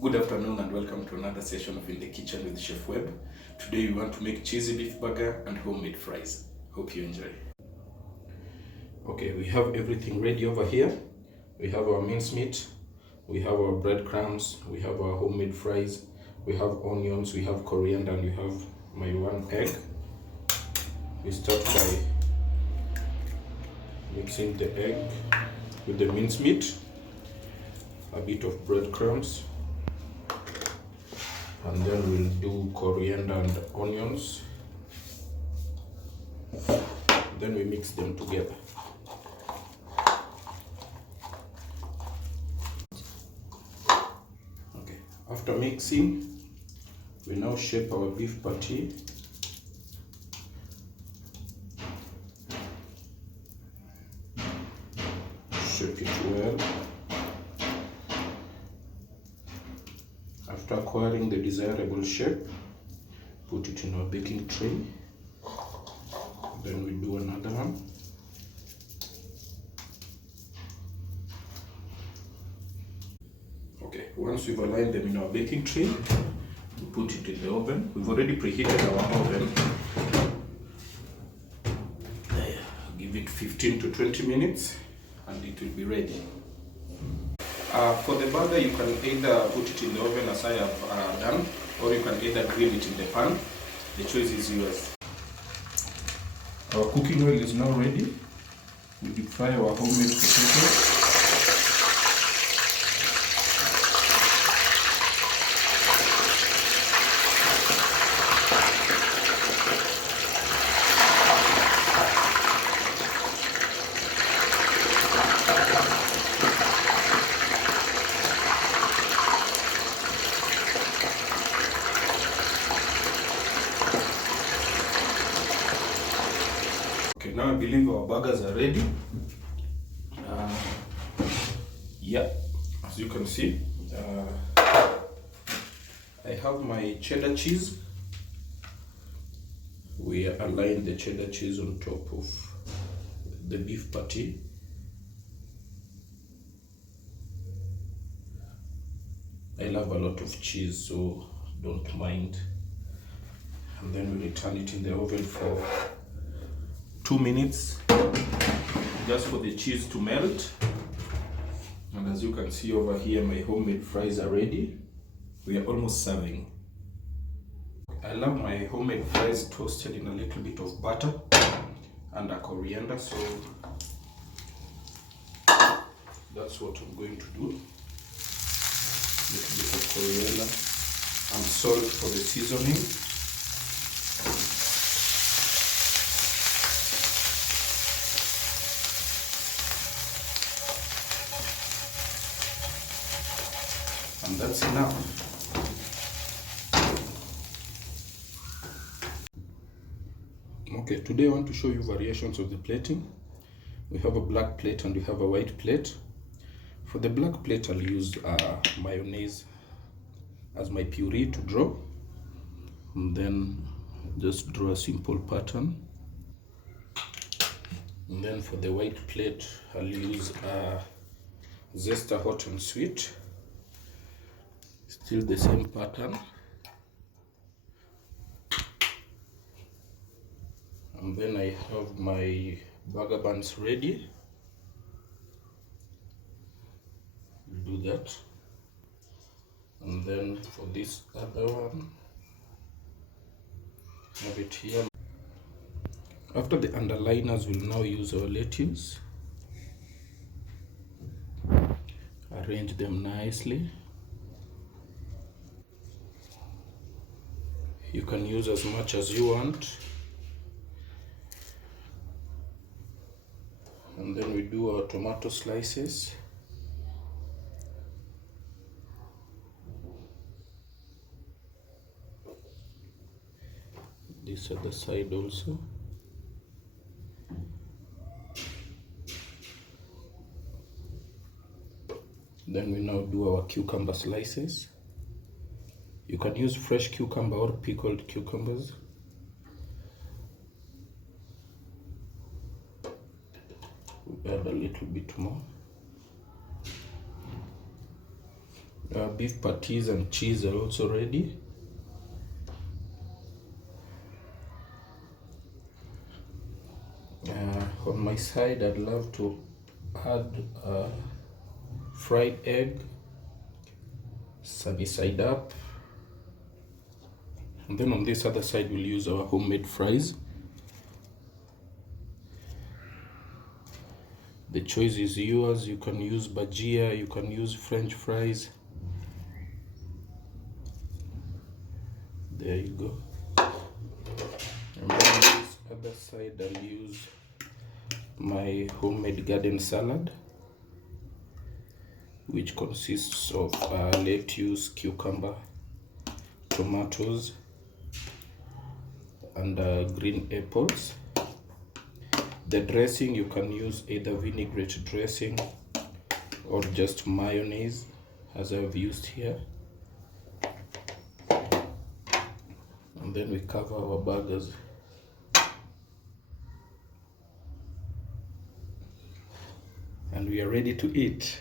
Good afternoon and welcome to another session of In the Kitchen with Chef Webb. Today we want to make cheesy beef burger and homemade fries. Hope you enjoy. Okay, we have everything ready over here. We have our mincemeat, we have our breadcrumbs, we have our homemade fries, we have onions, we have coriander, and we have my one egg. We start by mixing the egg with the mincemeat, a bit of breadcrumbs, and then we'll do coriander and onions. Then we mix them together. Okay, after mixing, we now shape our beef patty. Shape it well. After acquiring the desirable shape, put it in our baking tray. Then we do another one. Okay, once we've aligned them in our baking tray, we put it in the oven. We've already preheated our oven. Give it 15 to 20 minutes and it will be ready. For the burger, you can either put it in the oven as I have done, or you can either grill it in the pan. The choice is yours. Our cooking oil is now ready. We deep fry our homemade potatoes. Okay, now I believe our burgers are ready. Yeah, as you can see, I have my cheddar cheese. We align the cheddar cheese on top of the beef patty. I love a lot of cheese, so don't mind. And then we return it in the oven for 2 minutes, just for the cheese to melt. And as you can see over here, my homemade fries are ready. We are almost serving. I love my homemade fries toasted in a little bit of butter and a coriander, so that's what I'm going to do. A little bit of coriander and salt for the seasoning. And that's enough. Okay, today I want to show you variations of the plating. We have a black plate and we have a white plate. For the black plate, I'll use mayonnaise as my puree to draw. And then just draw a simple pattern. And then for the white plate, I'll use Zesta Hot and Sweet. Still the same pattern. And then I have my burger buns ready. We'll do that. And then for this other one, have it here. After the underliners, we'll now use our lettuce. Arrange them nicely. You can use as much as you want. And then we do our tomato slices. This at the side also. Then we now do our cucumber slices. You can use fresh cucumber or pickled cucumbers. We add a little bit more. Beef patties and cheese are also ready. On my side, I'd love to add fried egg, sunny side up. And then on this other side, we'll use our homemade fries. The choice is yours. You can use bhajia, you can use French fries. There you go. And then on this other side, I'll use my homemade garden salad, which consists of lettuce, cucumber, tomatoes, and green apples. The dressing, you can use either vinaigrette dressing or just mayonnaise, as I've used here. And then we cover our burgers. And we are ready to eat.